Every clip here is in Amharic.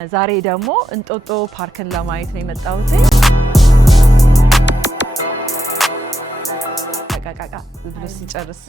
ዛሬ ደግሞ እንጦጦ ፓርክን ለማየት ነው የመጣሁት። ቃቃቃ ብሎ ሲጨርስ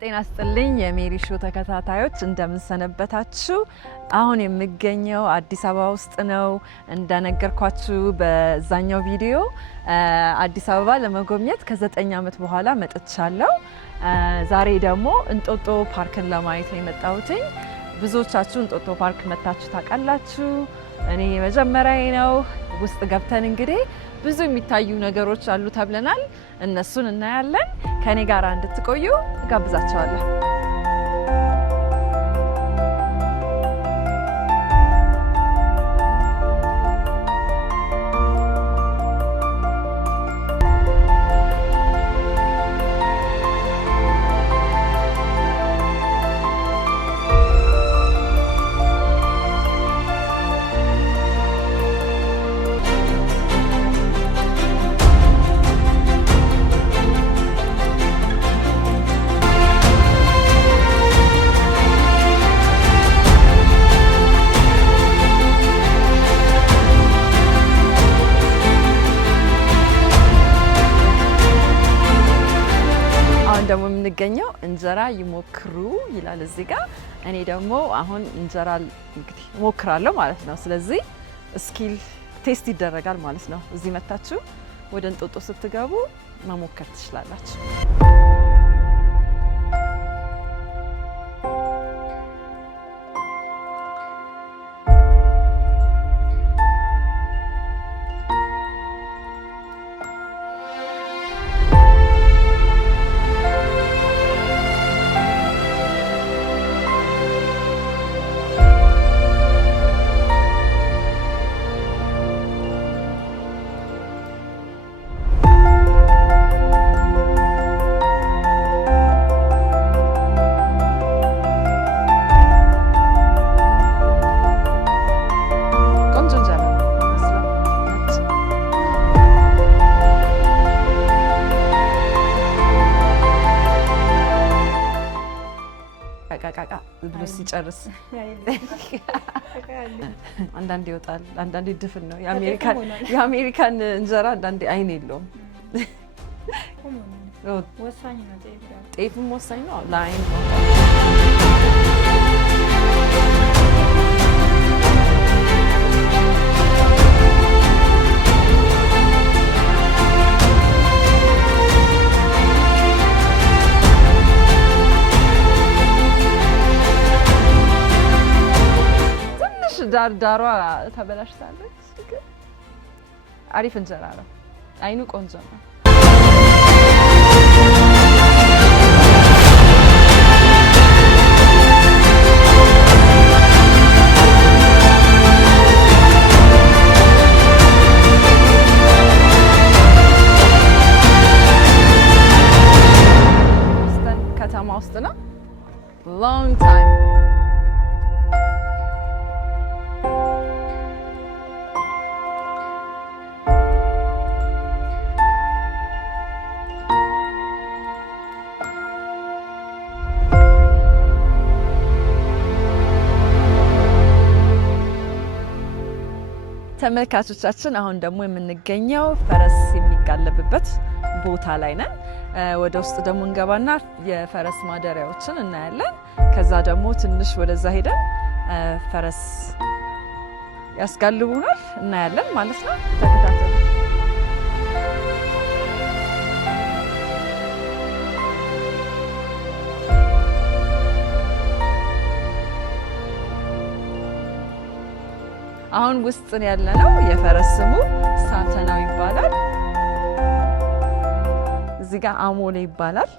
ጤና ይስጥልኝ የሜሪ ሾው ተከታታዮች እንደምን ሰነበታችሁ? አሁን የምገኘው አዲስ አበባ ውስጥ ነው። እንደነገርኳችሁ በዛኛው ቪዲዮ አዲስ አበባ ለመጎብኘት ከ9 ዓመት በኋላ መጥቻለሁ። ዛሬ ደግሞ እንጦጦ ፓርክን ለማየት ነው የመጣሁት። ብዙዎቻችሁ እንጦጦ ፓርክ መታችሁ ታውቃላችሁ። እኔ መጀመሪያዬ ነው። ውስጥ ገብተን እንግዲህ ብዙ የሚታዩ ነገሮች አሉ ተብለናል። እነሱን እናያለን። ከኔ ጋር እንድትቆዩ ጋብዛችኋለሁ። ደግሞ የምንገኘው እንጀራ ይሞክሩ ይላል እዚህ ጋር። እኔ ደግሞ አሁን እንጀራ እንግዲህ ሞክራለሁ ማለት ነው። ስለዚህ ስኪል ቴስት ይደረጋል ማለት ነው። እዚህ መታችሁ ወደ እንጦጦ ስትገቡ መሞከር ትችላላችሁ። ቃቃቃ ብሎ ሲጨርስ አንዳንዴ ይወጣል፣ አንዳንዴ ድፍን ነው። የአሜሪካን እንጀራ አንዳንዴ አይን የለውም። ጤፍም ወሳኝ ነው ለአይን ነው። ዳሯ ተበላሽታለች። አሪፍ እንጀራ ነው። አይኑ ቆንጆ ነው። ከተማ ውስጥ ነው። ሎንግ ታይም ተመልካቾቻችን አሁን ደግሞ የምንገኘው ፈረስ የሚጋለብበት ቦታ ላይ ነን። ወደ ውስጥ ደግሞ እንገባና የፈረስ ማደሪያዎችን እናያለን። ከዛ ደግሞ ትንሽ ወደዛ ሄደን ፈረስ ያስጋልቡናል እናያለን ማለት ነው። ተከታተሉ። አሁን ውስጥ ያለነው የፈረስ ስሙ ሳተናው ይባላል። እዚህ ጋር አሞሌ ይባላል።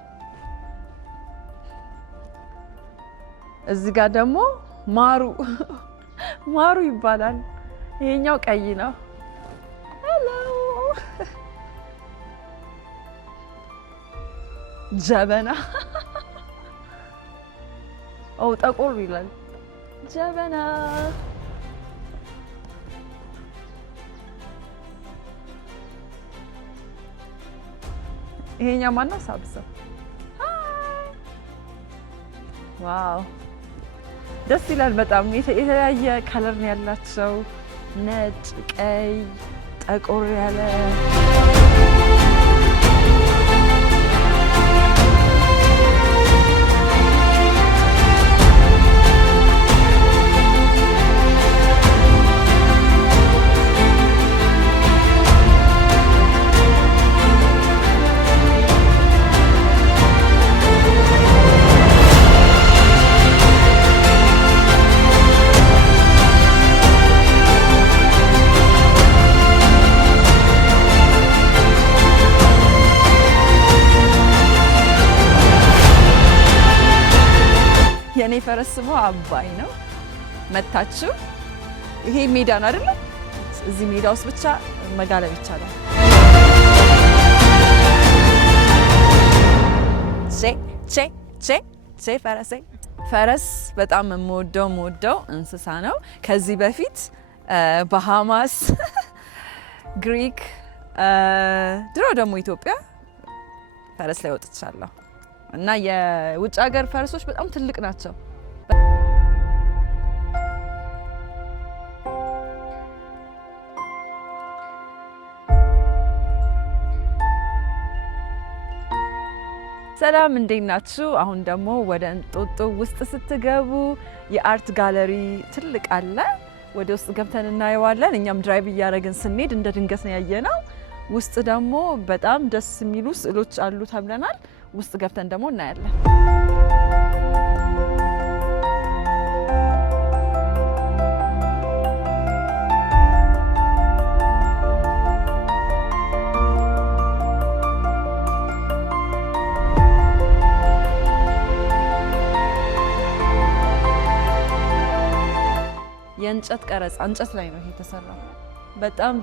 እዚህ ጋር ደግሞ ማሩ ይባላል። ይሄኛው ቀይ ነው። ሄሎ ጀበና ጠቆር ይላል ጀበና። ይሄኛው ማነው? ሳብሰብ። ዋው ደስ ይላል በጣም። የተለያየ ከለር ነው ያላቸው፣ ነጭ፣ ቀይ፣ ጠቆር ያለ። የኔ ፈረስ ስሙ አባይ ነው። መታችሁ። ይሄ ሜዳ ነው አይደል? እዚህ ሜዳ ውስጥ ብቻ መጋለብ ይቻላል። ፈረሴ። ፈረስ በጣም የምወደው እንስሳ ነው። ከዚህ በፊት ባሃማስ፣ ግሪክ፣ ድሮ ደግሞ ኢትዮጵያ ፈረስ ላይ ወጥቻለሁ እና የውጭ ሀገር ፈረሶች በጣም ትልቅ ናቸው። ሰላም እንዴት ናችሁ? አሁን ደግሞ ወደ እንጦጦ ውስጥ ስትገቡ የአርት ጋለሪ ትልቅ አለ። ወደ ውስጥ ገብተን እናየዋለን። እኛም ድራይቭ እያደረግን ስንሄድ እንደ ድንገት ነው ያየነው። ውስጥ ደግሞ በጣም ደስ የሚሉ ስዕሎች አሉ ተብለናል። ውስጥ ገብተን ደግሞ እናያለን። የእንጨት ቀረጻ፣ እንጨት ላይ ነው ይሄ የተሰራው።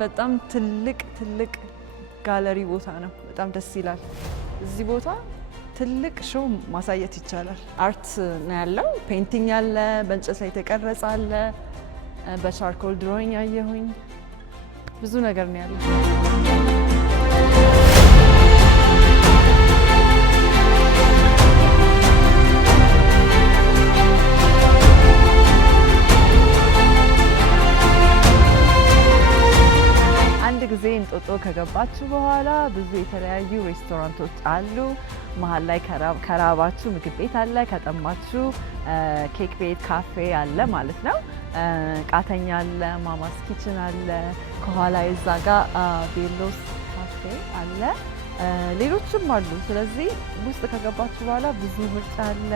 በጣም ትልቅ ጋለሪ ቦታ ነው። በጣም ደስ ይላል። እዚህ ቦታ ትልቅ ሾው ማሳየት ይቻላል። አርት ነው ያለው። ፔይንቲንግ አለ፣ በእንጨት ላይ የተቀረጸ አለ፣ በቻርኮል ድሮይንግ ያየሁኝ ብዙ ነገር ነው ያለው። ጊዜ እንጦጦ ከገባችሁ በኋላ ብዙ የተለያዩ ሬስቶራንቶች አሉ። መሀል ላይ ከራባችሁ ምግብ ቤት አለ፣ ከጠማችሁ ኬክ ቤት፣ ካፌ አለ ማለት ነው። ቃተኛ አለ፣ ማማስ ኪችን አለ፣ ከኋላ የዛ ጋ ቤሎስ ካፌ አለ፣ ሌሎችም አሉ። ስለዚህ ውስጥ ከገባችሁ በኋላ ብዙ ምርጫ አለ።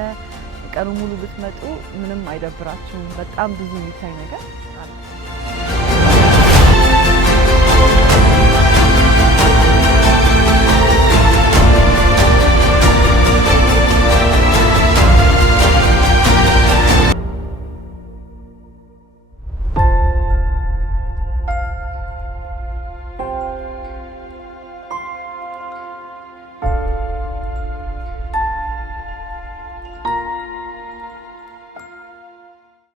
ቀኑ ሙሉ ብትመጡ ምንም አይደብራችሁም። በጣም ብዙ የሚታይ ነገር አለ።